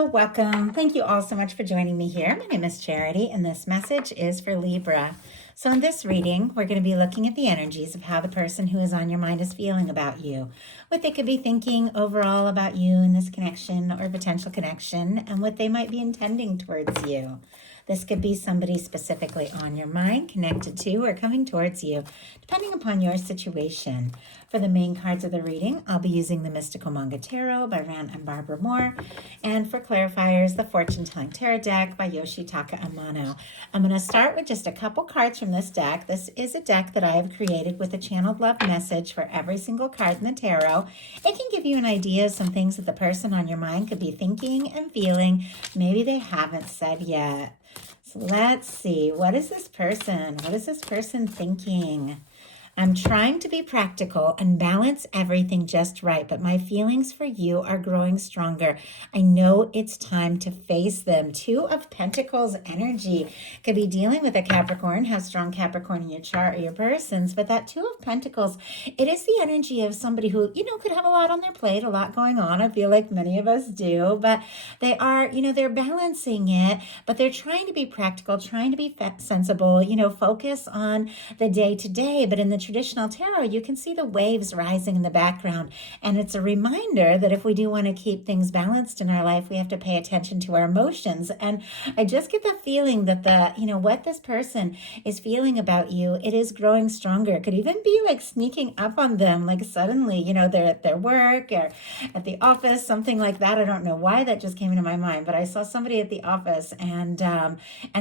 Hello, welcome. Thank you all so much for joining me here. My name is Charity, and this message is for Libra. So, in this reading, we're going to be looking at the energies of how the person who is on your mind is feeling about you, what they could be thinking overall about you in this connection or potential connection, and what they might be intending towards you. This could be somebody specifically on your mind, connected to, or coming towards you, depending upon your situation. For the main cards of the reading, I'll be using the Mystical Manga Tarot by Rand and Barbara Moore. And for clarifiers, the Fortune Telling Tarot deck by Yoshitaka Amano. I'm going to start with just a couple cards from this deck. This is a deck that I have created with a channeled love message for every single card in the tarot. It can give you an idea of some things that the person on your mind could be thinking and feeling. Maybe they haven't said yet. So let's see. What is this person? What is this person thinking? I'm trying to be practical and balance everything just right, but my feelings for you are growing stronger. I know it's time to face them. Two of Pentacles energy. Could be dealing with a Capricorn, have strong Capricorn in your chart or your person's, but that Two of Pentacles, it is the energy of somebody who, could have a lot on their plate, a lot going on. I feel like many of us do, but they are, they're balancing it, but they're trying to be practical, trying to be sensible, focus on the day to day, but in the traditional tarot, you can see the waves rising in the background. And it's a reminder that if we do want to keep things balanced in our life, we have to pay attention to our emotions. And I just get the feeling that what this person is feeling about you, it is growing stronger. It could even be like sneaking up on them, like suddenly, they're at their work or at the office, something like that. I don't know why that just came into my mind, but I saw somebody at the office and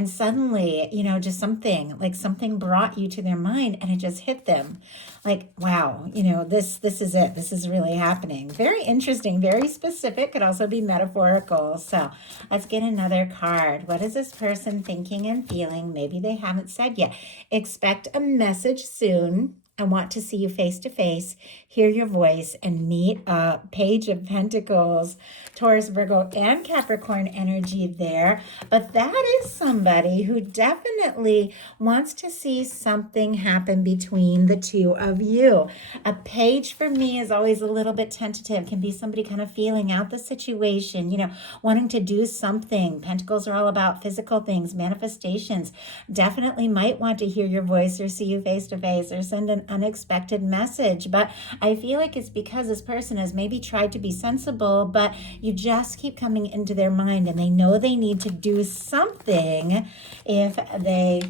suddenly, just something brought you to their mind and it just hit them. Like, wow, this is it. This is really happening. Very interesting, very specific. Could also be metaphorical. So let's get another card. What is this person thinking and feeling? Maybe they haven't said yet. Expect a message soon. I want to see you face to face, hear your voice, and meet up. Page of Pentacles, Taurus, Virgo, and Capricorn energy there. But that is somebody who definitely wants to see something happen between the two of you. A page for me is always a little bit tentative. Can be somebody kind of feeling out the situation, wanting to do something. Pentacles are all about physical things, manifestations. Definitely might want to hear your voice or see you face to face or send an unexpected message, but I feel like it's because this person has maybe tried to be sensible, but you just keep coming into their mind and they know they need to do something if they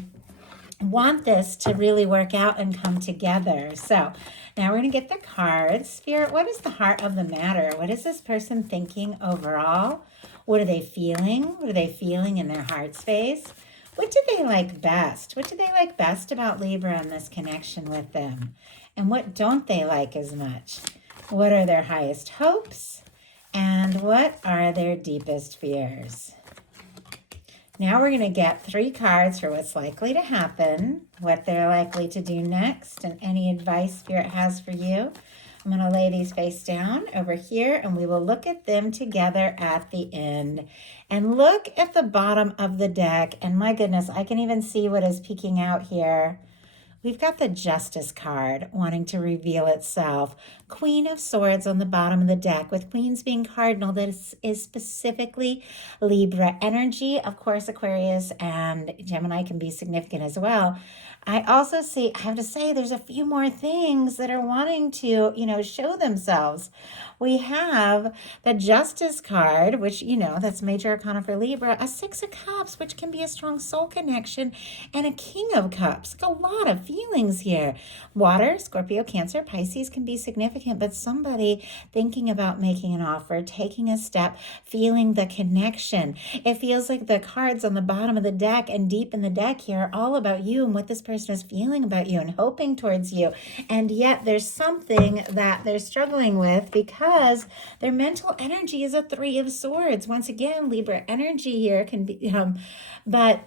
want this to really work out and come together. So now we're going to get the cards. Spirit, what is the heart of the matter? What is this person thinking overall? What are they feeling? What are they feeling in their heart space? What do they like best? What do they like best about Libra and this connection with them? And what don't they like as much? What are their highest hopes? And what are their deepest fears? Now we're going to get 3 cards for what's likely to happen, what they're likely to do next, and any advice Spirit has for you. I'm going to lay these face down over here, and we will look at them together at the end. And look at the bottom of the deck, and my goodness, I can even see what is peeking out here. We've got the Justice card wanting to reveal itself. Queen of Swords on the bottom of the deck, with Queens being cardinal. This is specifically Libra energy. Of course, Aquarius and Gemini can be significant as well. I also see, I have to say, there's a few more things that are wanting to, show themselves. We have the Justice card, which, that's major arcana for Libra, a 6 of Cups, which can be a strong soul connection, and a King of Cups. Like a lot of feelings here. Water, Scorpio, Cancer, Pisces can be significant, but somebody thinking about making an offer, taking a step, feeling the connection. It feels like the cards on the bottom of the deck and deep in the deck here are all about you and what this person is feeling about you and hoping towards you. And yet there's something that they're struggling with because their mental energy is a 3 of Swords. Once again, Libra energy here can be, but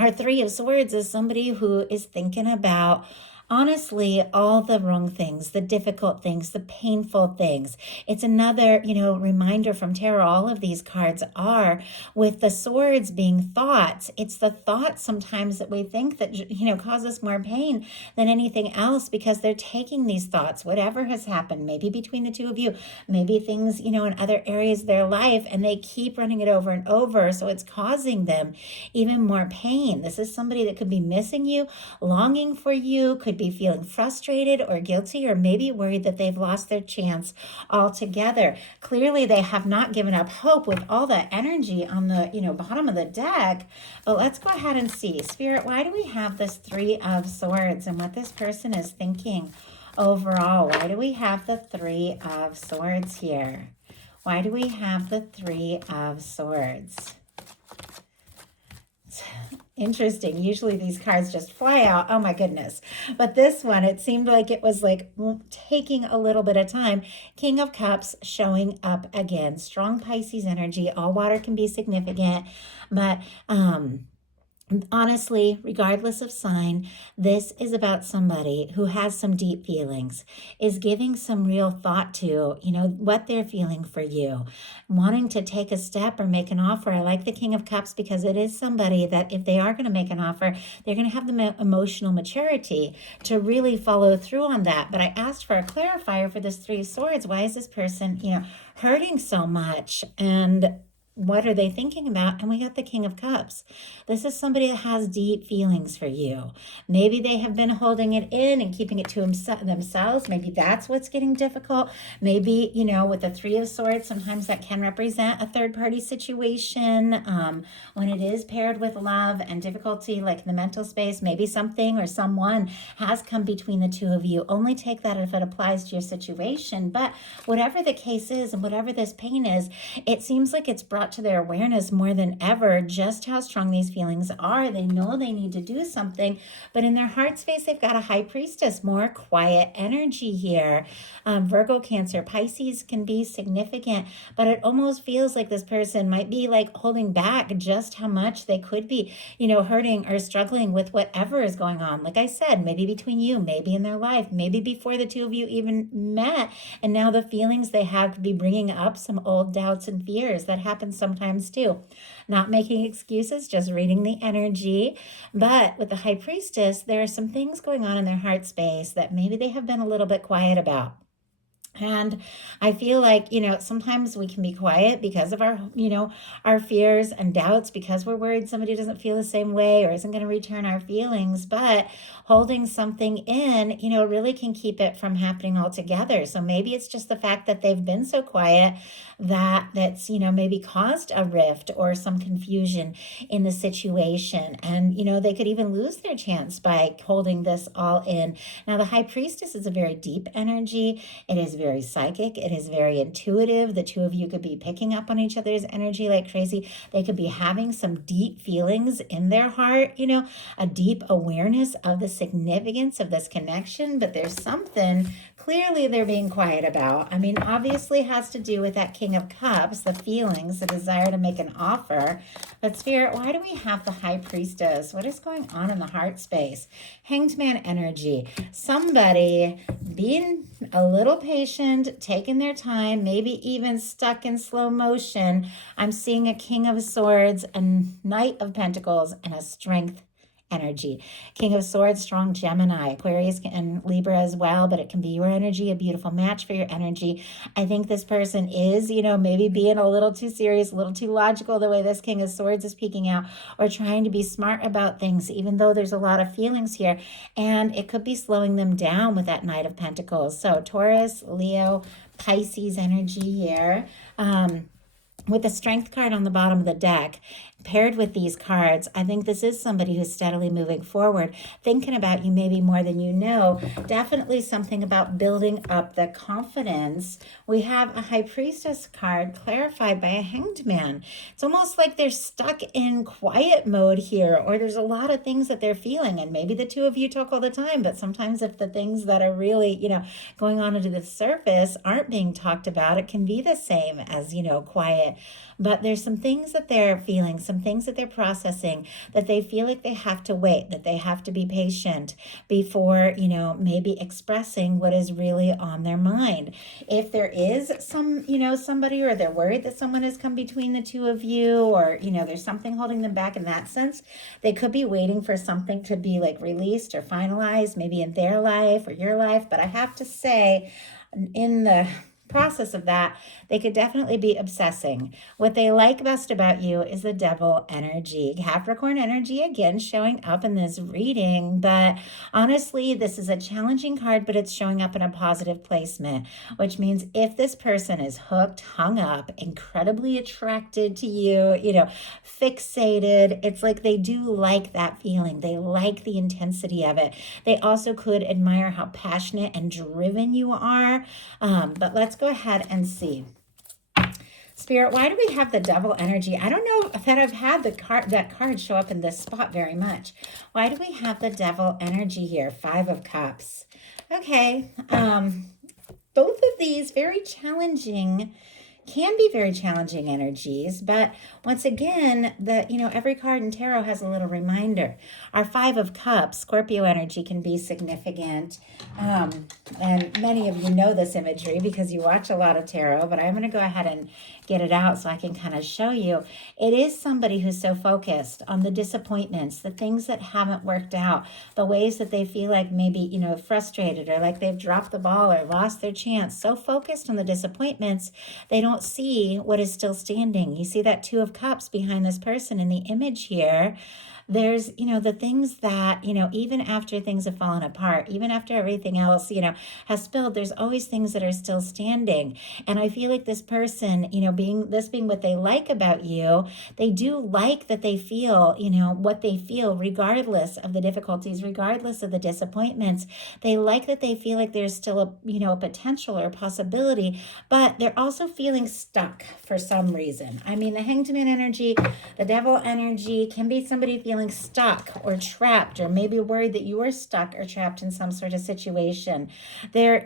our 3 of Swords is somebody who is thinking about honestly, all the wrong things, the difficult things, the painful things. It's another, reminder from tarot. All of these cards are with the swords being thoughts. It's the thoughts sometimes that we think that, cause us more pain than anything else, because they're taking these thoughts, whatever has happened, maybe between the two of you, maybe things, in other areas of their life, and they keep running it over and over. So it's causing them even more pain. This is somebody that could be missing you, longing for you, could be feeling frustrated or guilty, or maybe worried that they've lost their chance altogether. Clearly, they have not given up hope with all the energy on the, bottom of the deck. But let's go ahead and see. Spirit, why do we have this Three of Swords and what this person is thinking overall? Why do we have the Three of Swords here? Why do we have the Three of Swords? Interesting. Usually these cards just fly out. Oh my goodness. But this one, it seemed like it was like taking a little bit of time. King of Cups showing up again. Strong Pisces energy. All water can be significant, but honestly, regardless of sign, this is about somebody who has some deep feelings, is giving some real thought to, what they're feeling for you, wanting to take a step or make an offer. I like the King of Cups because it is somebody that if they are going to make an offer, they're going to have the emotional maturity to really follow through on that. But I asked for a clarifier for this Three of Swords. Why is this person, hurting so much? And what are they thinking about? And we got the King of Cups. This is somebody that has deep feelings for you. Maybe they have been holding it in and keeping it to themselves. Maybe that's what's getting difficult. Maybe, with the Three of Swords, sometimes that can represent a third-party situation. When it is paired with love and difficulty, like in the mental space, maybe something or someone has come between the two of you. Only take that if it applies to your situation. But whatever the case is and whatever this pain is, it seems like it's brought to their awareness more than ever just how strong these feelings are. They know they need to do something, but in their heart space, they've got a High Priestess, more quiet energy here. Virgo, Cancer, Pisces can be significant, but it almost feels like this person might be like holding back just how much they could be, hurting or struggling with whatever is going on. Like I said, maybe between you, maybe in their life, maybe before the two of you even met, and now the feelings they have could be bringing up some old doubts and fears. That happens sometimes too. Not making excuses, just reading the energy. But with the High Priestess, there are some things going on in their heart space that maybe they have been a little bit quiet about. And I feel like, sometimes we can be quiet because of our fears and doubts, because we're worried somebody doesn't feel the same way or isn't going to return our feelings. But holding something in, really can keep it from happening altogether. So maybe it's just the fact that they've been so quiet that's, maybe caused a rift or some confusion in the situation. And, they could even lose their chance by holding this all in. Now, the High Priestess is a very deep energy. It is very psychic. It is very intuitive. The two of you could be picking up on each other's energy like crazy. They could be having some deep feelings in their heart, a deep awareness of the significance of this connection, but there's something clearly they're being quiet about. I mean, obviously has to do with that King of Cups, the feelings, the desire to make an offer. But Spirit, why do we have the High Priestess? What is going on in the heart space? Hanged Man energy. Somebody being a little patient, taking their time, maybe even stuck in slow motion. I'm seeing a King of Swords, a Knight of Pentacles, and a Strength energy. King of Swords, strong Gemini, Aquarius, and Libra as well, but it can be your energy, a beautiful match for your energy. I think this person is, maybe being a little too serious, a little too logical the way this King of Swords is peeking out, or trying to be smart about things, even though there's a lot of feelings here. And it could be slowing them down with that Knight of Pentacles. So Taurus, Leo, Pisces energy here. With the Strength card on the bottom of the deck, paired with these cards, I think this is somebody who's steadily moving forward, thinking about you maybe more than you know. Definitely something about building up the confidence. We have a High Priestess card clarified by a Hanged Man. It's almost like they're stuck in quiet mode here, or there's a lot of things that they're feeling, and maybe the two of you talk all the time, but sometimes if the things that are really, going on under the surface aren't being talked about, it can be the same as, quiet it. But there's some things that they're feeling, some things that they're processing, that they feel like they have to wait, that they have to be patient before, maybe expressing what is really on their mind. If there is somebody, or they're worried that someone has come between the two of you, or, there's something holding them back in that sense, they could be waiting for something to be like released or finalized, maybe in their life or your life. But I have to say, in the process of that, they could definitely be obsessing. What they like best about you is the devil energy. Capricorn energy again showing up in this reading, but honestly, this is a challenging card, but it's showing up in a positive placement, which means if this person is hooked, hung up, incredibly attracted to you, fixated, it's like they do like that feeling. They like the intensity of it. They also could admire how passionate and driven you are. But let's go ahead and see. Spirit, why do we have the devil energy? I don't know that I've had that card show up in this spot very much. Why do we have the devil energy here? 5 of Cups. Okay. Both of these very challenging, can be very challenging energies, but once again, every card in tarot has a little reminder. Our 5 of Cups, Scorpio energy, can be significant, and many of you know this imagery because you watch a lot of tarot, but I'm going to go ahead and get it out so I can kind of show you. It is somebody who's so focused on the disappointments, the things that haven't worked out, the ways that they feel like maybe, frustrated, or like they've dropped the ball or lost their chance. So focused on the disappointments, they don't see what is still standing. You see that 2 of Cups behind this person in the image here. There's, the things that, even after things have fallen apart, even after everything else, has spilled, there's always things that are still standing. And I feel like this person, being what they like about you, they do like that they feel, what they feel, regardless of the difficulties, regardless of the disappointments. They like that they feel like there's still a potential or a possibility, but they're also feeling stuck for some reason. I mean, the Hanged Man energy, the devil energy can be somebody feeling stuck or trapped, or maybe worried that you are stuck or trapped in some sort of situation. They're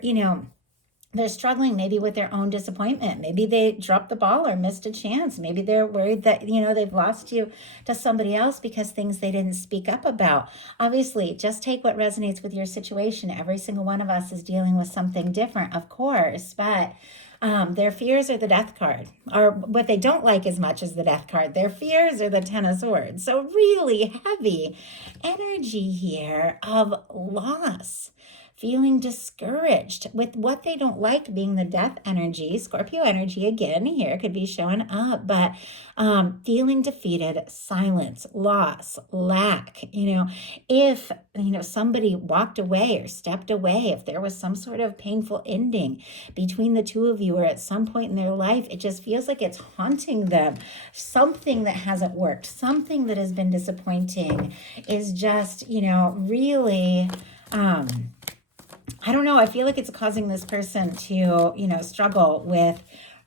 struggling maybe with their own disappointment. Maybe they dropped the ball or missed a chance. Maybe they're worried that, they've lost you to somebody else because things they didn't speak up about. Obviously, just take what resonates with your situation. Every single one of us is dealing with something different, of course, but their fears are the Death card, or what they don't like as much as the Death card. Their fears are the 10 of Swords. So really heavy energy here of loss, feeling discouraged with what they don't like being the Death energy. Scorpio energy again here could be showing up, but feeling defeated, silence, loss, lack. If somebody walked away or stepped away, if there was some sort of painful ending between the two of you, or at some point in their life, it just feels like it's haunting them. Something that hasn't worked, something that has been disappointing is just, really I don't know. I feel like it's causing this person to, struggle with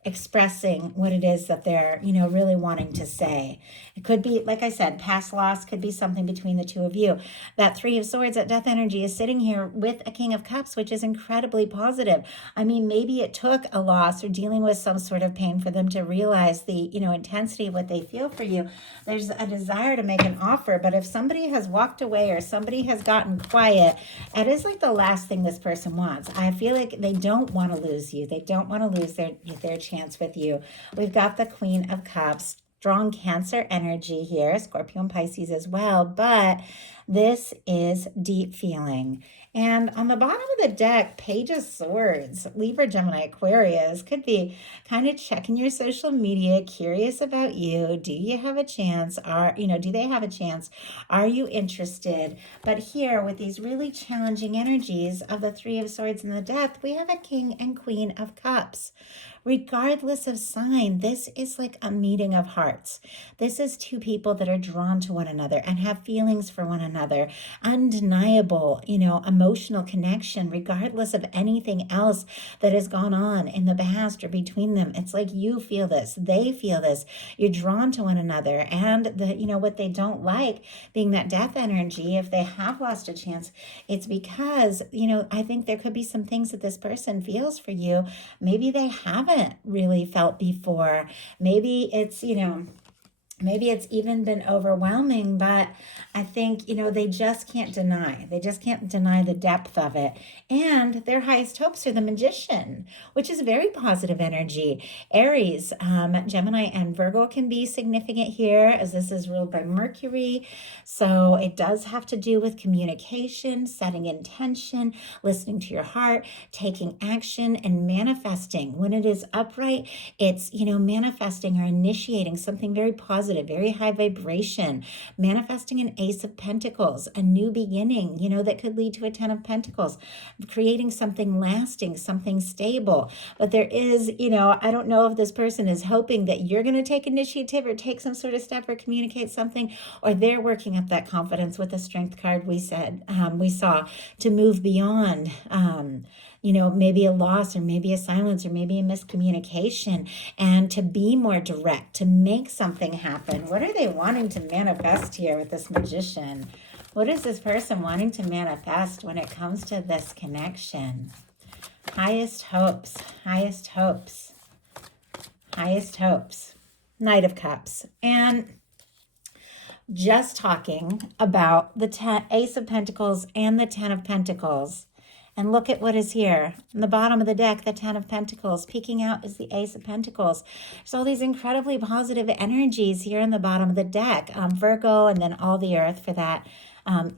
expressing what it is that they're, really wanting to say. It could be, like I said, past loss, could be something between the two of you. That 3 of Swords, that Death energy, is sitting here with a King of Cups, which is incredibly positive. I mean, maybe it took a loss or dealing with some sort of pain for them to realize the, intensity of what they feel for you. There's a desire to make an offer, but if somebody has walked away or somebody has gotten quiet, it is like the last thing this person wants. I feel like they don't want to lose you. They don't want to lose their chance with you. We've got the Queen of Cups, strong Cancer energy here, Scorpio and Pisces as well, but this is deep feeling. And on the bottom of the deck, Page of Swords, Libra, Gemini, Aquarius, could be kind of checking your social media, curious about you. Do you have a chance? Do they have a chance? Are you interested? But here, with these really challenging energies of the 3 of Swords and the Death, we have a King and Queen of Cups. Regardless of sign, this is like a meeting of hearts. This is two people that are drawn to one another and have feelings for one another. Undeniable, emotional connection, regardless of anything else that has gone on in the past or between them. It's like you feel this, they feel this. You're drawn to one another. And what they don't like being that Death energy, if they have lost a chance, it's because, I think there could be some things that this person feels for you. Maybe they haven't haven't really felt before. Maybe it's, maybe it's even been overwhelming, but I think, they just can't deny. They just can't deny the depth of it. And their highest hopes are the Magician, which is very positive energy. Aries, Gemini, and Virgo can be significant here, as this is ruled by Mercury. So it does have to do with communication, setting intention, listening to your heart, taking action, and manifesting. When it is upright, it's, manifesting or initiating something very positive, very high vibration, manifesting an Ace of Pentacles, a new beginning, that could lead to a Ten of Pentacles, creating something lasting, something stable. But there is, I don't know if this person is hoping that you're going to take initiative or take some sort of step or communicate something, or they're working up that confidence with the Strength card we saw to move beyond, maybe a loss or maybe a silence or maybe a miscommunication, and to be more direct, to make something happen. What are they wanting to manifest here with this Magician? What is this person wanting to manifest when it comes to this connection? Highest hopes, highest hopes, highest hopes. Knight of Cups. And just talking about the Ace of Pentacles and the Ten of Pentacles. And look at what is here. On the bottom of the deck, the Ten of Pentacles. Peeking out is the Ace of Pentacles. There's all these incredibly positive energies here in the bottom of the deck. Virgo, and then all the earth for that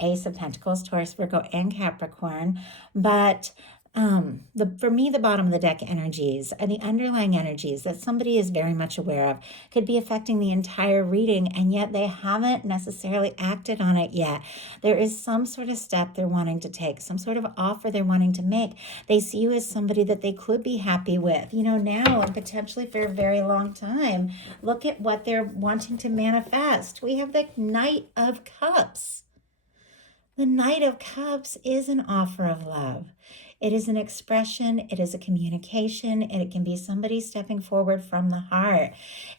Ace of Pentacles, Taurus, Virgo, and Capricorn. But for me, the bottom of the deck energies and the underlying energies that somebody is very much aware of could be affecting the entire reading, and yet they haven't necessarily acted on it yet. There is some sort of step they're wanting to take, some sort of offer they're wanting to make. They see you as somebody that they could be happy with, now and potentially for a very long time. Look at what they're wanting to manifest. We have the Knight of Cups. The Knight of Cups is an offer of love. It is an expression, it is a communication, and it can be somebody stepping forward from the heart.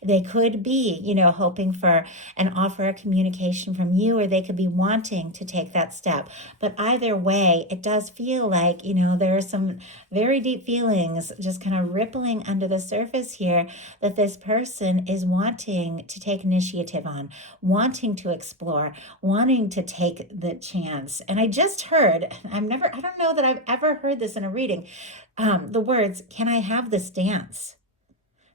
They could be, hoping for an offer, a communication from you, or they could be wanting to take that step. But either way, it does feel like, there are some very deep feelings just kind of rippling under the surface here that this person is wanting to take initiative on, wanting to explore, wanting to take the chance. And I just heard, I don't know that I've ever heard this in a reading, the words, "Can I have this dance?"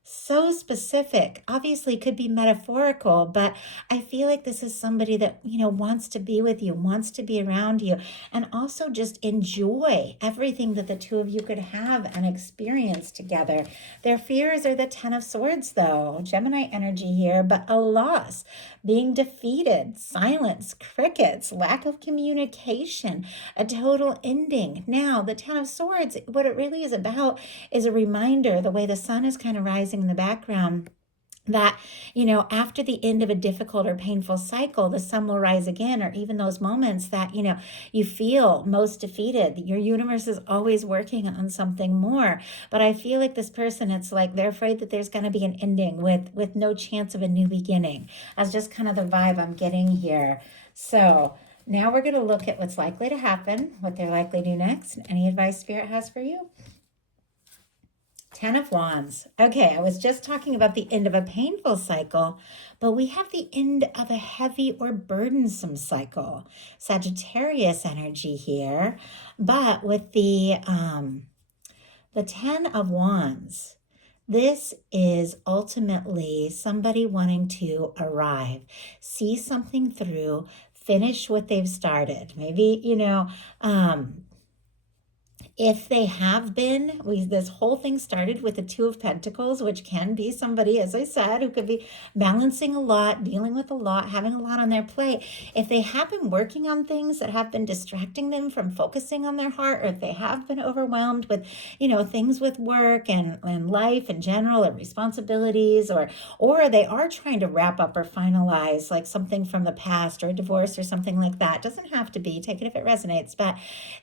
So specific. Obviously could be metaphorical, but I feel like this is somebody that, wants to be with you, wants to be around you, and also just enjoy everything that the two of you could have and experience together. Their fears are the Ten of Swords, though. Gemini energy here, but a loss, being defeated, silence, crickets, lack of communication, a total ending. Now, the Ten of Swords, what it really is about is a reminder, the way the sun is kind of rising in the background, that, after the end of a difficult or painful cycle, the sun will rise again, or even those moments that, you feel most defeated. Your universe is always working on something more. But I feel like this person, it's like they're afraid that there's going to be an ending with no chance of a new beginning. That's just kind of the vibe I'm getting here. So now we're going to look at what's likely to happen, what they're likely to do next, any advice Spirit has for you. Ten of Wands. Okay, I was just talking about the end of a painful cycle, but we have the end of a heavy or burdensome cycle. Sagittarius energy here, but with the Ten of Wands, this is ultimately somebody wanting to arrive, see something through, finish what they've started. Maybe, if they have been, this whole thing started with the Two of Pentacles, which can be somebody, as I said, who could be balancing a lot, dealing with a lot, having a lot on their plate. If they have been working on things that have been distracting them from focusing on their heart, or if they have been overwhelmed with, things with work and life in general, or responsibilities, or they are trying to wrap up or finalize like something from the past, or a divorce or something like that. It doesn't have to be, take it if it resonates, but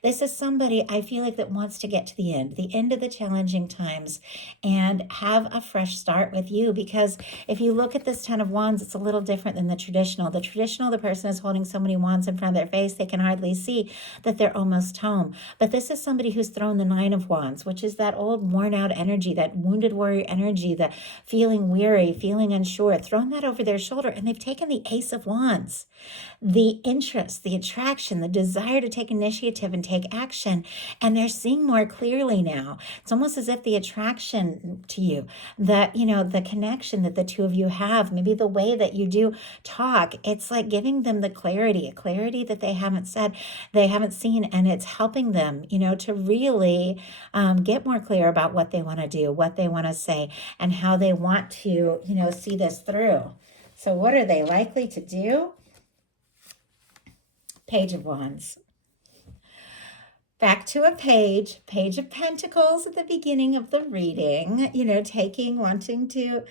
this is somebody, I feel like that wants to get to the end of the challenging times, and have a fresh start with you. Because if you look at this Ten of Wands, it's a little different than the traditional. The traditional, the person is holding so many wands in front of their face, they can hardly see that they're almost home. But this is somebody who's thrown the Nine of Wands, which is that old worn out energy, that wounded warrior energy, the feeling weary, feeling unsure, thrown that over their shoulder, and they've taken the Ace of Wands, the interest, the attraction, the desire to take initiative and take action. And they're seeing more clearly now. It's almost as if the attraction to you, that, the connection that the two of you have, maybe the way that you do talk, it's like giving them the clarity, a clarity that they haven't said, they haven't seen. And it's helping them, to really get more clear about what they want to do, what they want to say, and how they want to, see this through. So what are they likely to do? Page of Wands. Back to a page of Pentacles at the beginning of the reading, wanting to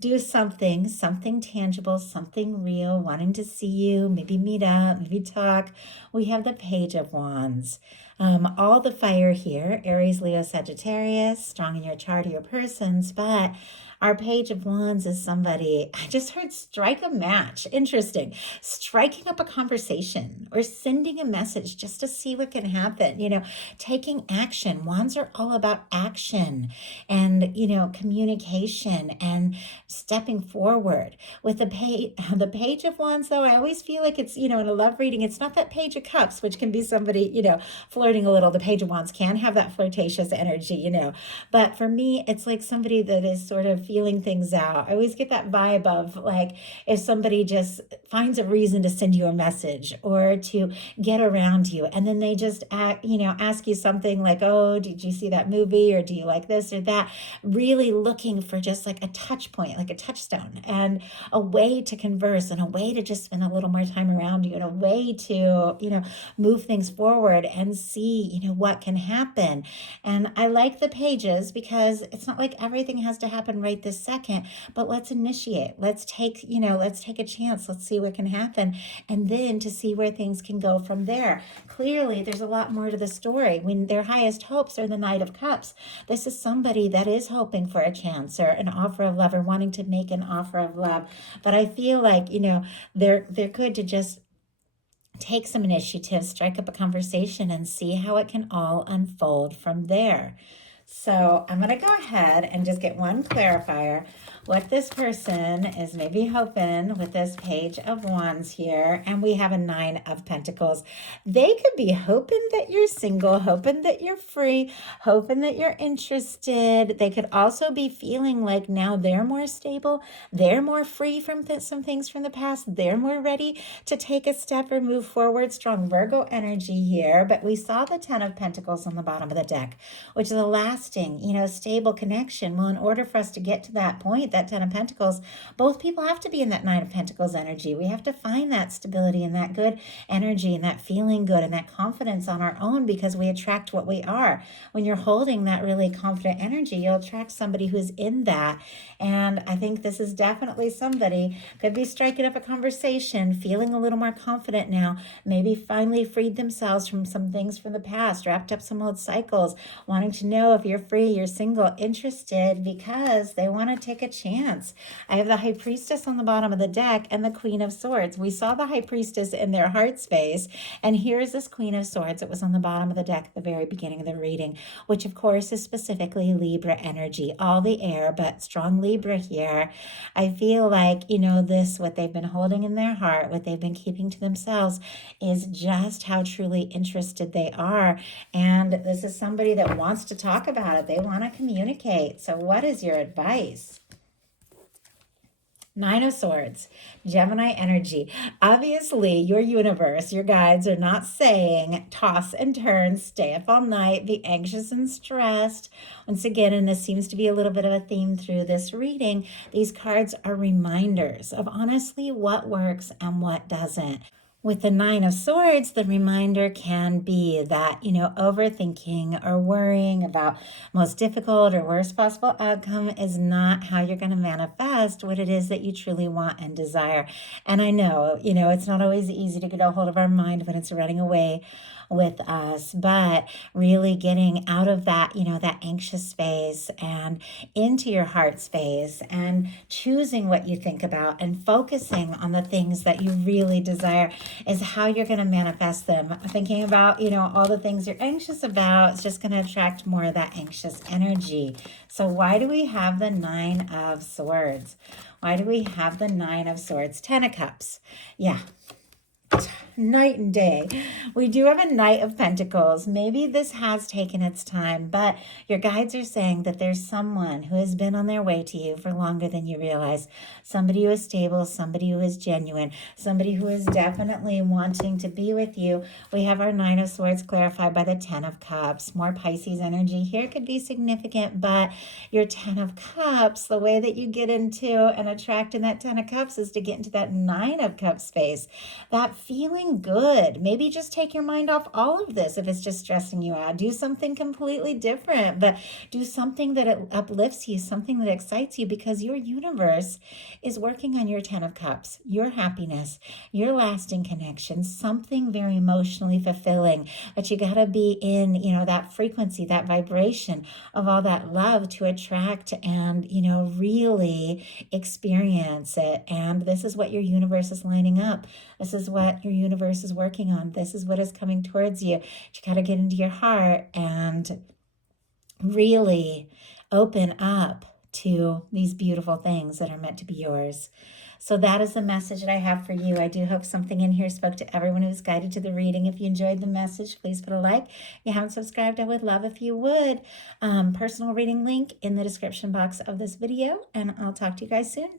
do something tangible, something real, wanting to see you, maybe meet up, maybe talk. We have the Page of Wands. All the fire here, Aries, Leo, Sagittarius, strong in your chart or your persons, but our Page of Wands is somebody, I just heard strike a match. Interesting. Striking up a conversation or sending a message just to see what can happen, taking action. Wands are all about action and, communication and stepping forward. With the Page of Wands, though, I always feel like it's, in a love reading, it's not that Page of Cups, which can be somebody, flirting a little. The Page of Wands can have that flirtatious energy, but for me, it's like somebody that is sort of feeling things out. I always get that vibe of like if somebody just finds a reason to send you a message or to get around you, and then they just ask you something like, oh, did you see that movie, or do you like this or that? Really looking for just like a touch point, like a touchstone, and a way to converse, and a way to just spend a little more time around you, and a way to move things forward and see what can happen. And I like the pages because it's not like everything has to happen right this second, but let's initiate. Let's take a chance. Let's see what can happen, and then to see where things can go from there. Clearly, there's a lot more to the story. When their highest hopes are the Knight of Cups, this is somebody that is hoping for a chance or an offer of love, or wanting to make an offer of love. But I feel like, they're good to just take some initiative, strike up a conversation, and see how it can all unfold from there. So I'm going to go ahead and just get one clarifier. What this person is maybe hoping with this Page of Wands here, and we have a Nine of Pentacles. They could be hoping that you're single, hoping that you're free, hoping that you're interested. They could also be feeling like now they're more stable, they're more free from some things from the past, they're more ready to take a step or move forward. Strong Virgo energy here, but we saw the Ten of Pentacles on the bottom of the deck, which is a lasting, stable connection. Well, in order for us to get to that point, that Ten of Pentacles, both people have to be in that Nine of Pentacles energy. We have to find that stability and that good energy and that feeling good and that confidence on our own, because we attract what we are. When you're holding that really confident energy, you'll attract somebody who's in that. And I think this is definitely somebody, could be striking up a conversation, feeling a little more confident now, maybe finally freed themselves from some things from the past, wrapped up some old cycles, wanting to know if you're free, you're single, interested, because they want to take a chance. I have the High Priestess on the bottom of the deck and the Queen of Swords. We saw the High Priestess in their heart space, and here's this Queen of Swords. It was on the bottom of the deck at the very beginning of the reading, which of course is specifically Libra energy, all the air, but strong Libra here. I feel like, this, what they've been holding in their heart, what they've been keeping to themselves, is just how truly interested they are. And this is somebody that wants to talk about it. They want to communicate. So what is your advice? Nine of Swords, Gemini energy. Obviously, your universe, your guides are not saying toss and turn, stay up all night, be anxious and stressed. Once again, and this seems to be a little bit of a theme through this reading, these cards are reminders of honestly what works and what doesn't. With the Nine of Swords, the reminder can be that, overthinking or worrying about most difficult or worst possible outcome is not how you're going to manifest what it is that you truly want and desire. And I know, it's not always easy to get a hold of our mind when it's running away with us, but really getting out of that, that anxious space and into your heart space and choosing what you think about and focusing on the things that you really desire is how you're going to manifest them. Thinking about, all the things you're anxious about is just going to attract more of that anxious energy. So why do we have the Nine of Swords? Why do we have the Nine of Swords? Ten of Cups. Yeah, night and day. We do have a Knight of Pentacles. Maybe this has taken its time, but your guides are saying that there's someone who has been on their way to you for longer than you realize. Somebody who is stable, somebody who is genuine, somebody who is definitely wanting to be with you. We have our Nine of Swords clarified by the Ten of Cups. More Pisces energy here could be significant, but your Ten of Cups, the way that you get into and attract in that Ten of Cups is to get into that Nine of Cups space. That feeling good. Maybe just take your mind off all of this if it's just stressing you out. Do something completely different, but do something that it uplifts you, something that excites you, because your universe is working on your Ten of Cups, your happiness, your lasting connection, something very emotionally fulfilling. But you got to be in, that frequency, that vibration of all that love to attract and, really experience it. And this is what your universe is lining up. This is what your universe is working on. This is what is coming towards you. You got to get into your heart and really open up to these beautiful things that are meant to be yours. So that is the message that I have for you. I do hope something in here spoke to everyone who's guided to the reading. If you enjoyed the message, please put a like. If you haven't subscribed, I would love if you would. Personal reading link in the description box of this video, and I'll talk to you guys soon.